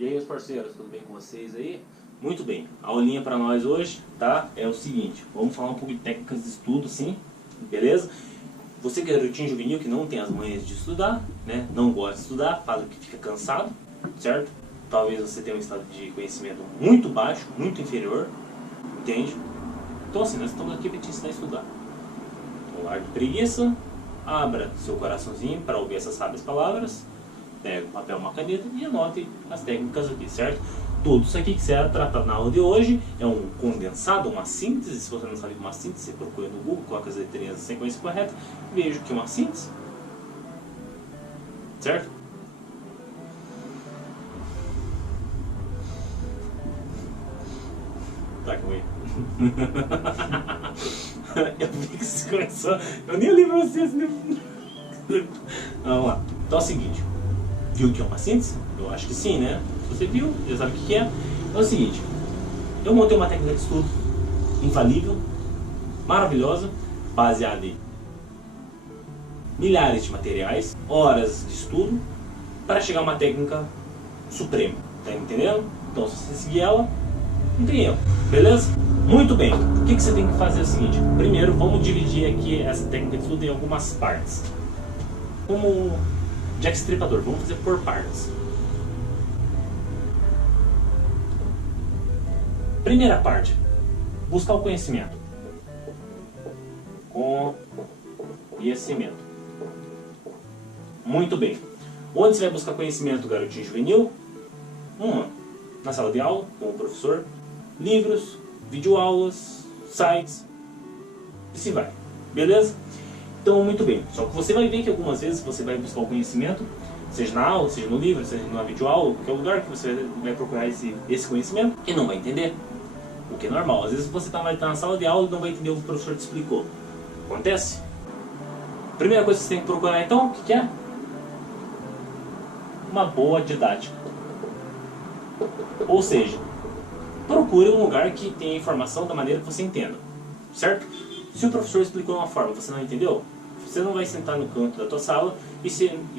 E aí, meus parceiros, tudo bem com vocês aí? Muito bem, a aulinha para nós hoje, tá? É o seguinte, vamos falar um pouco de técnicas de estudo, sim, beleza? Você que é garotinho juvenil, que não tem as manhas de estudar, né? Não gosta de estudar, fala que fica cansado, certo? Talvez você tenha um estado de conhecimento muito baixo, muito inferior, entende? Então assim, nós estamos aqui para te ensinar a estudar. Então, largue preguiça, abra seu coraçãozinho para ouvir essas sábias palavras, pega um papel, uma caneta e anote as técnicas aqui, certo? Tudo isso aqui que será tratado na aula de hoje é um condensado, uma síntese. Se você não sabe uma síntese, você procura no Google, coloca as letrinhas na sequência correta, veja o que é uma síntese, certo? Tá, calma aí. Eu vi que você começou, eu nem li pra vocês. Vamos lá. Então é o seguinte, viu que é uma síntese? Eu acho que sim, né? Se você viu, já sabe o que é. É o seguinte, eu montei uma técnica de estudo infalível, maravilhosa, baseada em milhares de materiais, horas de estudo, para chegar a uma técnica suprema. Tá entendendo? Então, se você seguir ela, não tem erro, beleza? Muito bem, o que você tem que fazer é o seguinte. Primeiro, vamos dividir aqui essa técnica de estudo em algumas partes. Como Jack Stripador, vamos fazer por partes. Primeira parte, buscar o conhecimento. Conhecimento. Muito bem. Onde você vai buscar conhecimento, garotinho juvenil? Na sala de aula, com o professor, livros, videoaulas, sites, e se vai. Beleza? Então, muito bem. Só que você vai ver que algumas vezes você vai buscar o conhecimento, seja na aula, seja no livro, seja na videoaula, qualquer lugar que você vai procurar esse conhecimento e não vai entender. O que é normal. Às vezes você vai estar na sala de aula e não vai entender o que o professor te explicou. Acontece? Primeira coisa que você tem que procurar então, o que é? Uma boa didática. Ou seja, procure um lugar que tenha informação da maneira que você entenda. Certo? Se o professor explicou de uma forma que você não entendeu, você não vai sentar no canto da tua sala e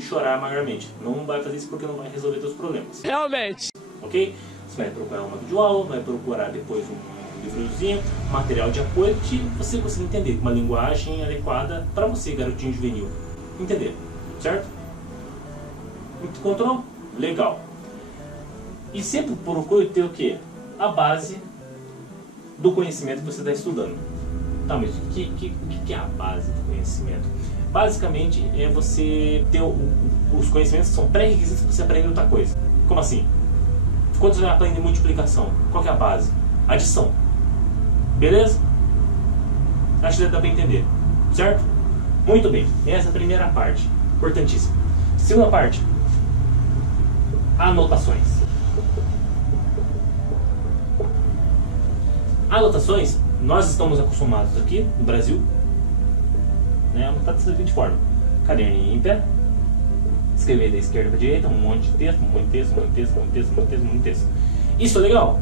chorar amargamente. Não vai fazer isso porque não vai resolver seus problemas. Realmente. Ok? Você vai procurar uma videoaula, vai procurar depois um livrozinho, um material de apoio que você consiga entender, com uma linguagem adequada para você, garotinho juvenil. Entender, certo? Encontrou? Legal. E sempre procure ter o quê? A base do conhecimento que você está estudando. Tá, mas o que é a base do conhecimento? Basicamente é você ter os conhecimentos que são pré-requisitos para você aprender outra coisa. Como assim? Quando você vai aprender multiplicação, qual que é a base? Adição. Beleza? Acho que dá para entender. Certo? Muito bem. Essa é a primeira parte. Importantíssima. Segunda parte. Anotações. Anotações, nós estamos acostumados aqui no Brasil, né, anotar da seguinte forma: caderninho em pé, escrever da esquerda para a direita, um monte de texto, um monte de texto, um monte de texto, um monte de texto, um monte de texto, um monte de texto. Isso é legal?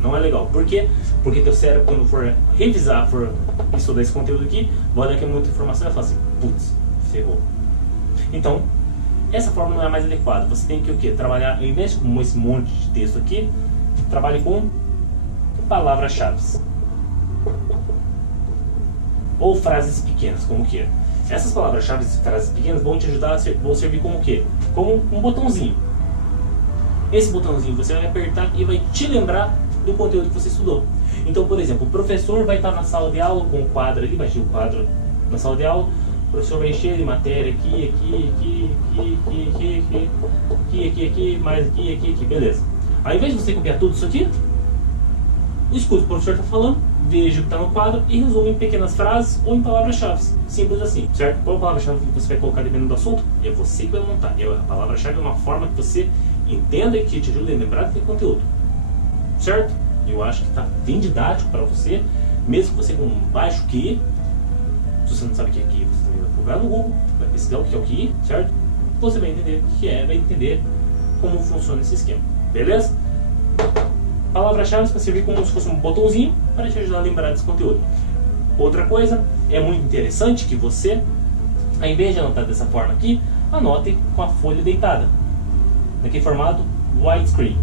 Não é legal. Por quê? Porque teu cérebro, quando for revisar, for estudar esse conteúdo aqui, vai olhar que é muita informação e vai falar assim: putz, ferrou. Então, essa forma não é mais adequada. Você tem que o quê? Trabalhar, ao invés de esse monte de texto aqui, trabalhe com palavras-chave ou frases pequenas, como que é? Essas palavras-chave e frases pequenas vão te ajudar, vão servir como o quê? Como um botãozinho. Esse botãozinho você vai apertar e vai te lembrar do conteúdo que você estudou. Então, por exemplo, o professor vai estar na sala de aula com o quadro ali, vai encher o quadro na sala de aula, o professor vai encher de matéria aqui, mais aqui, beleza. Ao invés de você copiar tudo isso aqui, escuta o que o professor está falando, veja o que está no quadro e resume em pequenas frases ou em palavras-chave. Simples assim, certo? Qual palavra-chave que você vai colocar dependendo do assunto? É você que vai montar. A palavra-chave é uma forma que você entenda e que te ajude a lembrar daquele conteúdo. Certo? Eu acho que está bem didático para você, mesmo que você com baixo QI. Se você não sabe o que é QI, você também vai procurar no Google, vai pesquisar o que é o QI, certo? Você vai entender o que é, vai entender como funciona esse esquema. Beleza? Palavra-chave para servir como se fosse um botãozinho para te ajudar a lembrar desse conteúdo. Outra coisa, é muito interessante que você, ao invés de anotar dessa forma aqui, anote com a folha deitada. Naquele formato widescreen.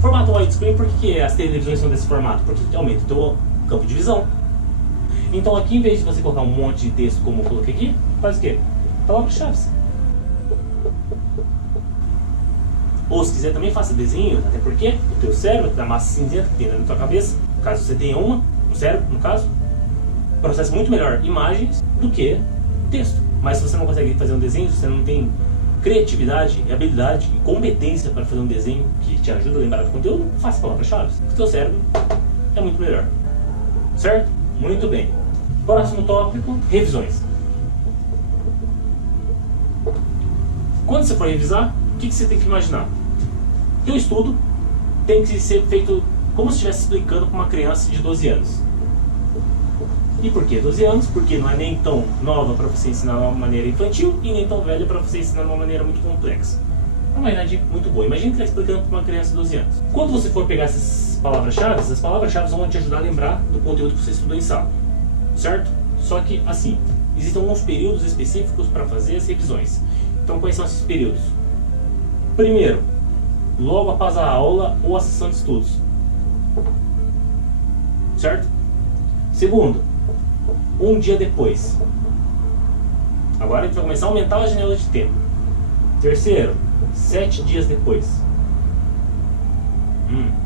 Formato widescreen, por que as televisões são desse formato? Porque aumenta o teu campo de visão. Então aqui, em vez de você colocar um monte de texto como eu coloquei aqui, faz o quê? Palavras-chave. Ou se quiser também faça desenhos, até porque o teu cérebro, da massa cinzenta que tem dentro da tua cabeça, caso você tenha uma, no cérebro no caso, processa muito melhor imagens do que texto. Mas se você não consegue fazer um desenho, se você não tem criatividade, habilidade e competência para fazer um desenho que te ajuda a lembrar do conteúdo, faça palavras-chave. O teu cérebro é muito melhor. Certo? Muito bem. Próximo tópico, revisões. Quando você for revisar, o que você tem que imaginar? Teu estudo tem que ser feito como se estivesse explicando para uma criança de 12 anos. E por que 12 anos? Porque não é nem tão nova para você ensinar de uma maneira infantil e nem tão velha para você ensinar de uma maneira muito complexa. É uma idade muito boa. Imagina que você está explicando para uma criança de 12 anos. Quando você for pegar essas palavras-chave, as palavras-chave vão te ajudar a lembrar do conteúdo que você estudou em sala. Certo? Só que, assim, existem alguns períodos específicos para fazer as revisões. Então, quais são esses períodos? Primeiro, logo após a aula ou a sessão de estudos. Certo? Segundo, um dia depois. Agora a gente vai começar a aumentar a janela de tempo. Terceiro, 7 dias depois.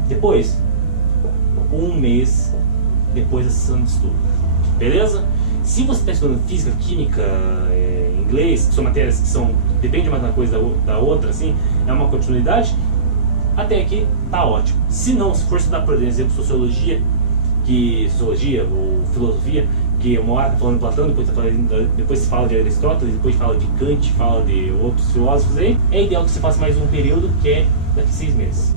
Depois, um mês depois da sessão de estudo. Beleza? Se você está estudando física, química, inglês, que são matérias que são, depende mais uma coisa da outra, assim, é uma continuidade, até aqui tá ótimo. Se não, se for estudar, por exemplo, sociologia ou filosofia, que uma hora tá falando de Platão, depois se fala de Aristóteles, depois fala de Kant, fala de outros filósofos aí, é ideal que você faça mais um período, que é daqui 6 meses.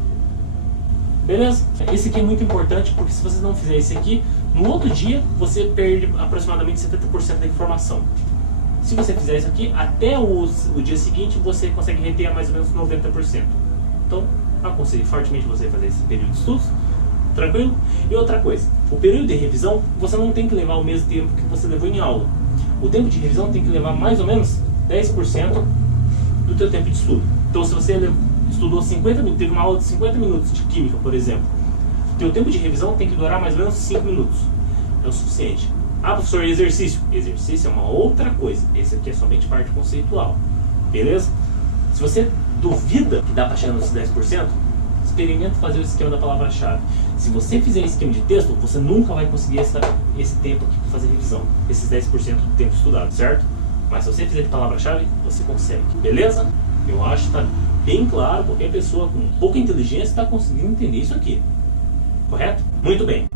Beleza? Esse aqui é muito importante, porque se você não fizer esse aqui, no outro dia você perde aproximadamente 70% da informação. Se você fizer isso aqui, até o dia seguinte você consegue reter a mais ou menos 90%. Então, aconselho fortemente você fazer esse período de estudos. Tranquilo? E outra coisa, o período de revisão, você não tem que levar o mesmo tempo que você levou em aula. O tempo de revisão tem que levar mais ou menos 10% do teu tempo de estudo. Então, se você estudou 50 minutos, teve uma aula de 50 minutos de química, por exemplo, o teu tempo de revisão tem que durar mais ou menos 5 minutos. É o suficiente. Ah, professor, exercício? Exercício é uma outra coisa. Esse aqui é somente parte conceitual. Beleza? Se você duvida que dá para chegar nos 10%, experimenta fazer o esquema da palavra-chave. Se você fizer esquema de texto, você nunca vai conseguir esse tempo aqui para fazer revisão. Esses 10% do tempo estudado, certo? Mas se você fizer de palavra-chave, você consegue. Beleza? Eu acho que está bem claro. Qualquer pessoa com pouca inteligência está conseguindo entender isso aqui. Correto? Muito bem.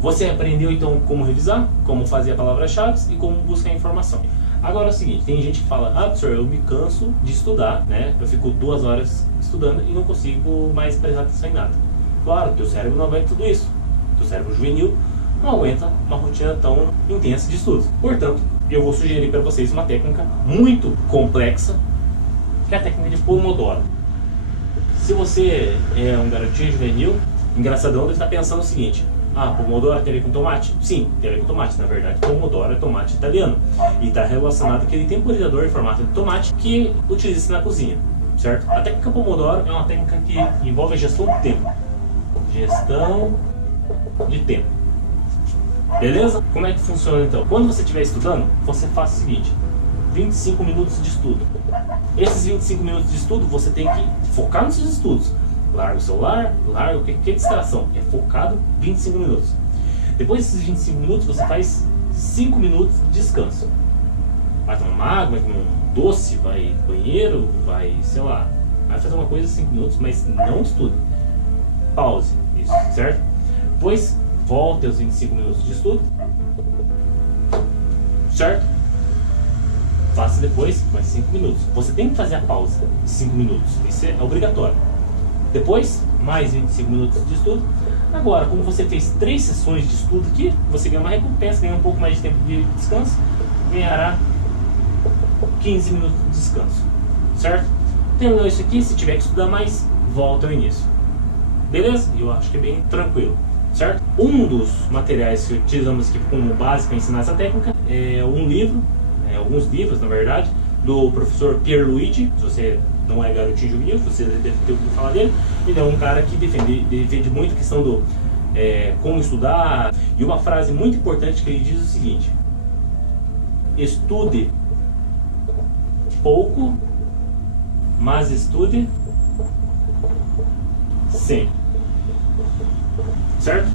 Você aprendeu então como revisar, como fazer a palavra-chave e como buscar informação. Agora é o seguinte, tem gente que fala, professor, eu me canso de estudar, né? Eu fico 2 horas estudando e não consigo mais prestar atenção em nada. Claro, teu cérebro não aguenta tudo isso. Teu cérebro juvenil não aguenta uma rotina tão intensa de estudos. Portanto, eu vou sugerir para vocês uma técnica muito complexa, que é a técnica de Pomodoro. Se você é um garotinho juvenil, engraçadão, deve estar pensando o seguinte: Pomodoro tem a ver com tomate? Sim, tem a ver com tomate. Na verdade, Pomodoro é tomate italiano e está relacionado àquele temporizador em formato de tomate que utiliza-se na cozinha, certo? A técnica Pomodoro é uma técnica que envolve a gestão de tempo. Gestão de tempo. Beleza? Como é que funciona então? Quando você estiver estudando, você faz o seguinte: 25 minutos de estudo. Esses 25 minutos de estudo, você tem que focar nos seus estudos. Larga o celular, larga qualquer distração. É focado 25 minutos. Depois desses 25 minutos, você faz 5 minutos de descanso. Vai tomar uma água, vai comer um doce, vai no banheiro, vai, sei lá, vai fazer uma coisa 5 minutos, mas não estude. Pause, isso, certo? Depois, volte aos 25 minutos de estudo. Certo? Faça depois mais 5 minutos. Você tem que fazer a pausa de 5 minutos. Isso é obrigatório. Depois, mais 25 minutos de estudo. Agora, como você fez 3 sessões de estudo aqui, você ganha uma recompensa, ganha um pouco mais de tempo de descanso, ganhará 15 minutos de descanso. Certo? Terminou isso aqui, se tiver que estudar mais, volta ao início. Beleza? Eu acho que é bem tranquilo. Certo? Um dos materiais que utilizamos aqui como base para ensinar essa técnica é um livro, alguns livros na verdade, do professor Pierluigi. Se você não é garotinho juvenil, você deve ter ouvido falar dele. Ele é um cara que defende muito a questão do como estudar. E uma frase muito importante que ele diz é o seguinte: estude pouco, mas estude sempre. Certo?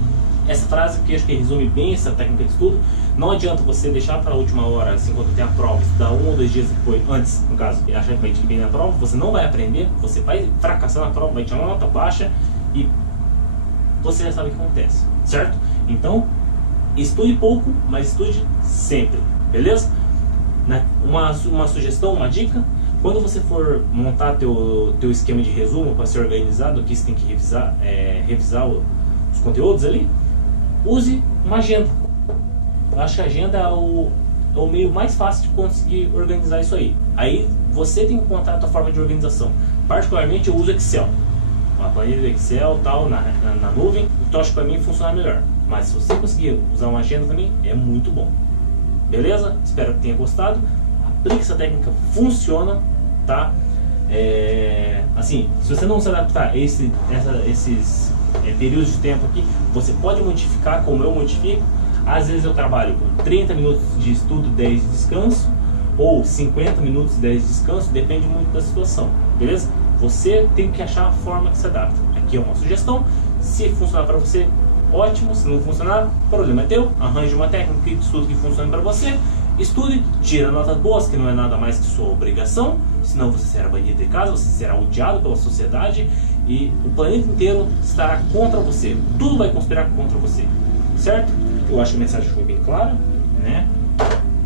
Essa frase que acho que resume bem essa técnica de estudo. Não adianta você deixar para a última hora, assim, quando tem a prova, estudar 1 ou 2 dias depois, antes, no caso, e achar que vai te bem na prova, você não vai aprender, você vai fracassar na prova, vai tirar uma nota baixa e você já sabe o que acontece, certo? Então, estude pouco, mas estude sempre, beleza? Uma sugestão, uma dica: quando você for montar teu esquema de resumo para ser organizado, que você tem que revisar os conteúdos ali, use uma agenda. Eu acho que a agenda é o meio mais fácil de conseguir organizar isso aí. Aí você tem que encontrar a tua forma de organização. Particularmente eu uso Excel, uma planilha do Excel tal, na nuvem. Então acho que para mim funciona melhor. Mas se você conseguir usar uma agenda também, é muito bom. Beleza? Espero que tenha gostado. Aplique essa técnica, funciona, tá? Assim, se você não se adaptar a esses períodos de tempo aqui, você pode modificar como eu modifico. Às vezes eu trabalho com 30 minutos de estudo, 10 de descanso, ou 50 minutos, 10 de descanso, depende muito da situação, beleza? Você tem que achar a forma que se adapta. Aqui é uma sugestão. Se funcionar para você, ótimo. Se não funcionar, o problema é teu. Arranje uma técnica de estudo que funcione para você. Estude, tira notas boas, que não é nada mais que sua obrigação. Senão você será banido de casa, você será odiado pela sociedade e o planeta inteiro estará contra você. Tudo vai conspirar contra você, certo? Eu acho que a mensagem foi bem clara, né?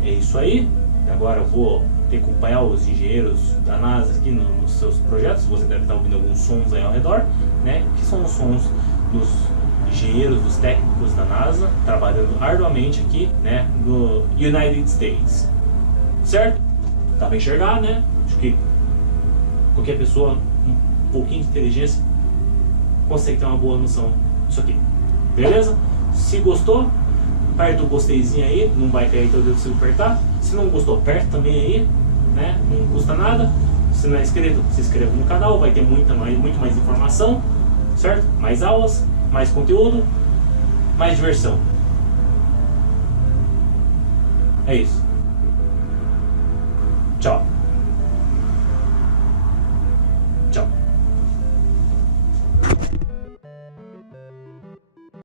É isso aí. Agora eu vou ter que acompanhar os engenheiros da NASA aqui nos seus projetos. Você deve estar ouvindo alguns sons aí ao redor, né? Que são os sons dos engenheiros, dos técnicos da NASA, trabalhando arduamente aqui, né? No United States, certo? Dá pra enxergar, né? Acho que qualquer pessoa com um pouquinho de inteligência consegue ter uma boa noção disso aqui, beleza? Se gostou, aperta o gosteizinho aí, não vai cair teu dedo se apertar. Se não gostou, aperta também aí, né? Não custa nada. Se não é inscrito, se inscreva no canal, vai ter muito mais informação, certo? Mais aulas, mais conteúdo, mais diversão. É isso.